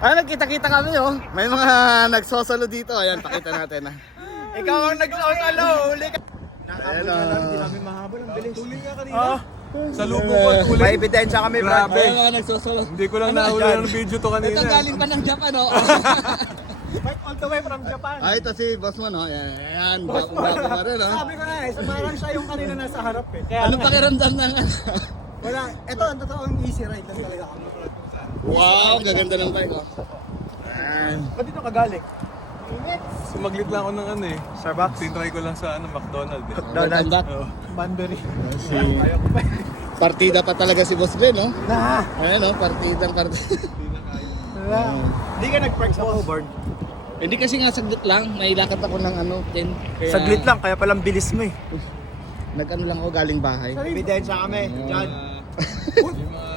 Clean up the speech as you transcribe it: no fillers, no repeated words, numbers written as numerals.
Ay, nagkita-kita kami oh. May mga nagsosolo dito. Ayan, pakita natin ah. Ikaw ang nagsosolo, huli ka. Ayan oh. Hindi namin mahabol, ang bilis. Tuloy nga kanina. Sa lupo ko at May ebidensya kami, Brad. Grabe. Ayan mga nagsosolo. Hindi ko lang nahuli ng video to kanina. Ito galing pa ng Japan oh. Bike all the way from Japan. Ay, ito si Boss Mon oh. Ayan, bago pa rin oh. Sabi ko na eh, parang siya yung kanina nasa harap eh. Kaya Anong pakiramdam ng wala, ito ang totoong easy ride lang talaga kami. Wow, gaganda ng bike oh. Ayan. Ba't dito ka galing? Sumaglit lang ako ng ano eh. Starbucks? Tinry ko lang sa McDonald's eh. Welcome back. Banbury. Si partida pa talaga si Boss Ben oh. Nah! Ayan oh, partida. Wala. Hindi ka nag-park sa hoverboard? Hindi kasi nga saglit lang, may lakad ako ng ano, 10. Kaya, Saglit lang, kaya palang bilis mo eh. Nag-ano lang ako galing bahay. Ebidensya kami, John. Yung mga